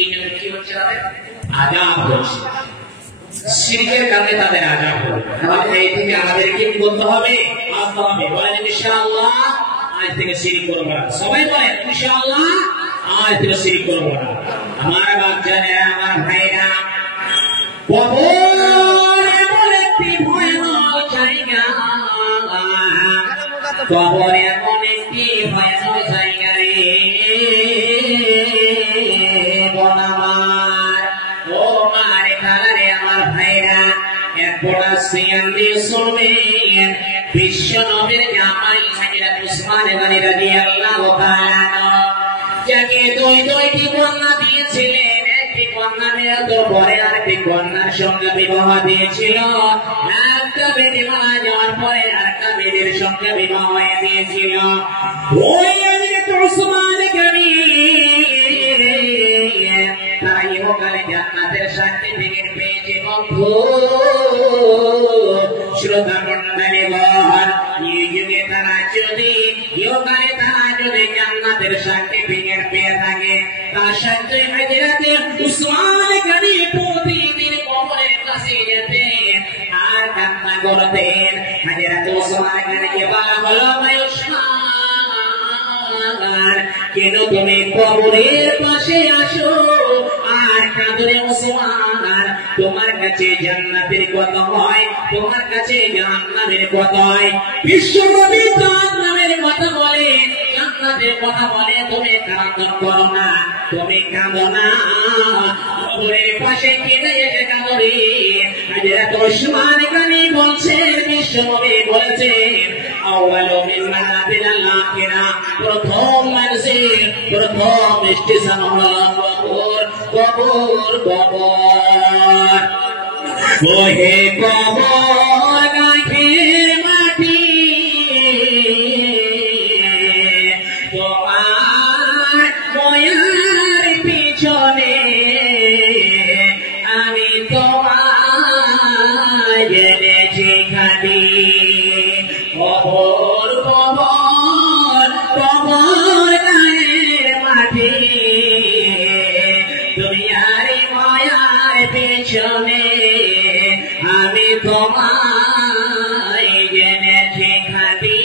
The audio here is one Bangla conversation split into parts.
এই জন্য কি হচ্ছে আযাব হচ্ছে, শিরকের কারণে তাদের আযাব হবে। আমাদের এই থেকে আমাদের কি করতে হবে? আসতে হবে। বলেন ইনশাআল্লাহ আজ থেকে শিরক করব না। সবাই বলেন ইনশাআল্লাহ আজ থেকে শিরক করব না। আমার বাচ্চারা, আমার ভাইরা, কবর এমন একটি ভয়ানক জায়গা, কবর এমন একটি ভয়ানক জায়গা রে বনামার ও মারে কারে আমার ভাইরা, এক বড় সিয়াম দিয়ে শুনবেন বিশ্ব নবীর জামাই হযরত উসমান গনি রাদিয়াল্লাহু তাআলা যাকে দুইটি কন্যা দিয়েছিলেন, একটি কন্যা মৃত্যুর পরে আরেকটি কন্যার সঙ্গে বিবাহ দিয়েছিল। একটা বেটি মারা যাওয়ার পরে আরেকটা বেটির সঙ্গে বিবাহ হয়ে দিয়েছিল। ওই হযরত উসমান গনি তাই ওখানে জান্নাতের সার্টিফিকেট পেয়েছে। বন্ধু শ্রোতা মণ্ডলী বল, এই যুগে তারা যদি ইহকালে তারা যদি জান্নাতের সার্টিফিকেট পেয়ে থাকে, তার সাথে হযরতে উসমান গনি প্রতিদিন কবরের কাছে যেতেন আর কান্না করতেন। হযরতে উসমান গনিকে বলা হলো, ভাই উসমান, কেন তুমি কবরের পাশে আসো আর কাঁদরে? উসমান, তোমার কাছে জান্নাতের কথা হয়, তোমার কাছে জাহান্নামের কথা হয়। বিশ্বনবী জাহান্নামের কথা বলে, জান্নাতের কথা বলে, তুমি কান্না করো না, তুমি কাঁদো না। কবরের পাশে কেটে এসে কাঁদো রে। হযরত উসমান গনি বলছেন, বিশ্বনবী বলেছেন, আউয়ালু মিন মানাজিলিল আখিরাহ, প্রথম মঞ্জিল, প্রথম স্টেশন হলো কবর। কবর কবর ওহে কবর গাঁথের মাটি, তোমার বয়ার পিছনে আমি তোমায় জেনেছি খাটি। কবর কবর কবর গাঁয়ের মাটি, দুনিয়ার মায়ার পেছনে আমি তোমায় জেনেছি খাটি।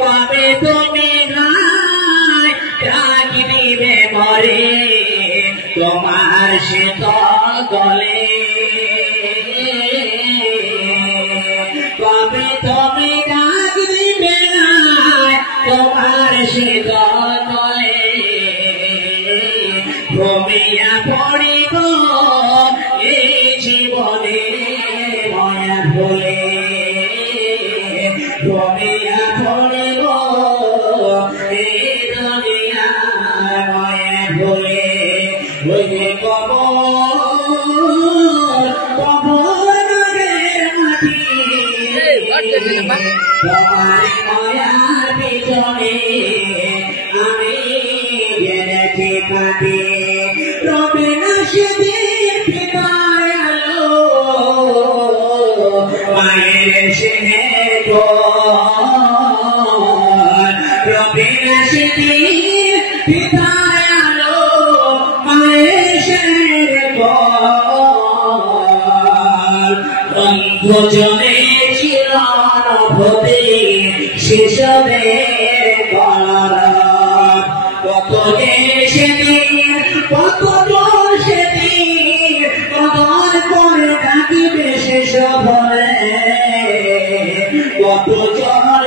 কবে তুমি গায় ডাকি দিবে মরে তোমার শীতল গলে, কবে তুমি ডাক দিবে তোমার শীতল গলে, ঘুমিয়া পড়িব এই জীবনে মায়া ভুলে, ঘুমিয়া পড়িব এই দুনিয়া মায়া ভুলে। ওই কবর কবর মাটি, তোমার মায়ার পিছনে আমি জেনেছি কাটি। রবিনা সেদিন পিতায় আলো মায়ের সেনে তো, রবিনা সেদিন পিতায় আলো মায়ের সেনে তো, ভোজনে চিরানভূতি শিশুদের কলরব। কত সেদিন কত সেদিন কদর করে ডাকিবে শেষ ভরে, কত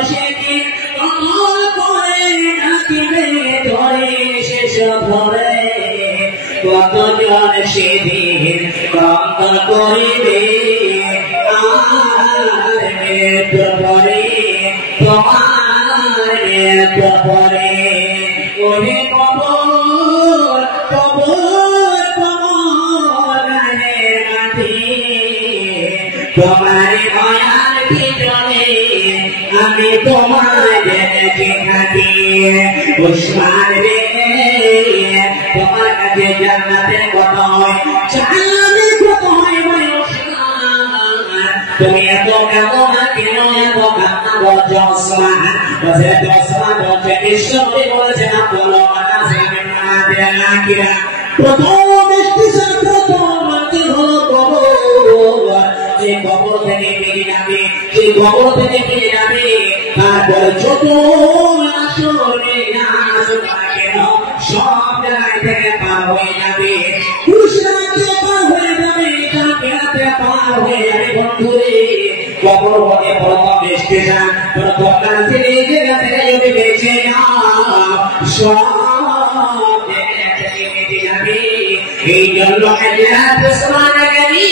সেদিন কদর করে ডাকিবে ধরে শেষ ভরে, কতজন সেদিন কত করিবে পরে তোমার পরে। ওরে কবর কবর কবর গানের মাটি, তোমার মায়ার ভিতরে আমি তোমার জেনেছি খাটি। উসমান রে, তোমার কাছে জান্নাতের কথা হয়, জাহান্নামের কথা হয়। ভাই উসমান, তুমি এত কাঁদো কেন? এত কান্না করছো উসমান? বলছে উসমান বলছে, ঈশ্বরী বলেছেন আব্দুল্লাহ প্রথম স্টেশন, প্রথম মঞ্জিল হলো কবর। যে কবর থেকে বেরিয়ে যাবে, যে কবর থেকে বেরিয়ে যাবে, তারপরে যত আসরে আসুক না কেন সব জায়গায় থেকে পার হয়ে যাবে। পুরুষরাতে পার হয়ে যাবে, কাফেরাতে পার হয়ে যাবে। বন্ধুরে, কবর হতে প্রথম স্টেশন, প্রথম মঞ্জিল এই জায়গা থেকে যদি বেঁচে যাও সব জায়গা থেকে বেঁচে যাবে। এই জন্য আল্লাহ উসমান গনি